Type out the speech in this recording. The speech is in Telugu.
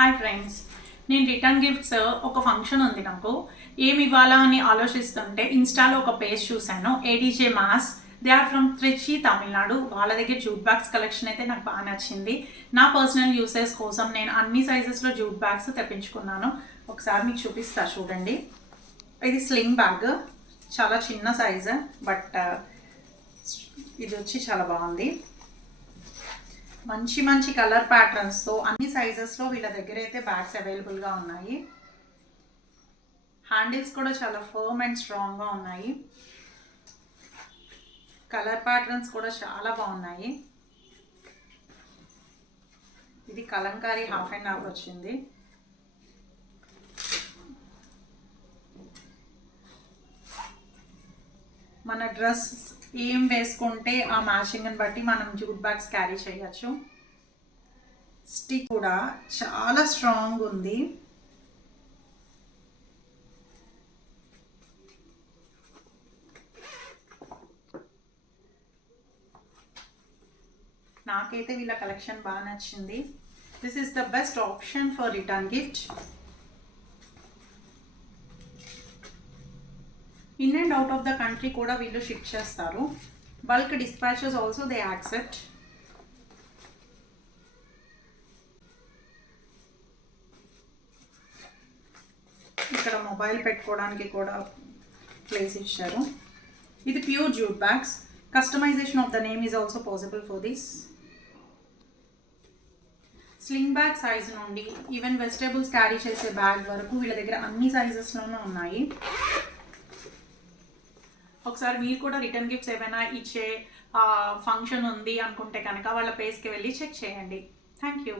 హాయ్ ఫ్రెండ్స్, నేను రిటర్న్ గిఫ్ట్స్ ఒక ఫంక్షన్ ఉంది. నాకు ఏమి ఇవ్వాలా అని ఆలోచిస్తుంటే ఇన్స్టాలో ఒక పేజ్ చూశాను, ADJ mass. They are from Trichy, Tamil Nadu. వాళ్ళ దగ్గర జూట్ బ్యాగ్స్ కలెక్షన్ అయితే నాకు బాగా నచ్చింది. నా పర్సనల్ యూసెస్ కోసం నేను అన్ని సైజెస్లో జూట్ బ్యాగ్స్ తెప్పించుకున్నాను. ఒకసారి మీకు చూపిస్తా చూడండి. ఇది స్లింగ్ బ్యాగ్, చాలా చిన్న సైజు, బట్ ఇది వచ్చి చాలా బాగుంది. మంచి మంచి కలర్ ప్యాటర్న్స్తో అన్ని సైజెస్లో వీళ్ళ దగ్గర అయితే బ్యాగ్స్ అవైలబుల్గా ఉన్నాయి. హ్యాండిల్స్ కూడా చాలా ఫర్మ్ అండ్ స్ట్రాంగ్గా ఉన్నాయి. కలర్ ప్యాటర్న్స్ కూడా చాలా బాగున్నాయి. ఇది కలంకారీ హాఫ్ అండ్ హాఫ్ వచ్చింది. మన డ్రెస్ ఏం వేసుకుంటే ఆ మ్యాచింగ్ని బట్టి మనం జూట్ బ్యాగ్స్ క్యారీ చేయొచ్చు. స్టిక్ కూడా చాలా స్ట్రాంగ్ ఉంది. నాకైతే వీళ్ళ కలెక్షన్ బాగా నచ్చింది. This is the best option for return gift. In and out of the country కూడా వీళ్ళు షిప్ చేస్తారు. Bulk dispatches also they accept. ఇక్కడ మొబైల్ పెట్టుకోవడానికి కూడా ప్లేస్ ఇచ్చారు. ఇది pure jute bags. Customization of the name is also possible for this. Sling bag size నుండి ఈవెన్ వెజిటేబుల్స్ క్యారీ చేసే బ్యాగ్ వరకు వీళ్ళ దగ్గర అన్ని సైజెస్లోనూ ఉన్నాయి. ఒకసారి మీరు కూడా రిటర్న్ గిఫ్ట్స్ ఏమైనా ఇచ్చే ఫంక్షన్ ఉంది అనుకుంటే కనుక వాళ్ళ పేజ్కి వెళ్ళి చెక్ చేయండి. Thank you.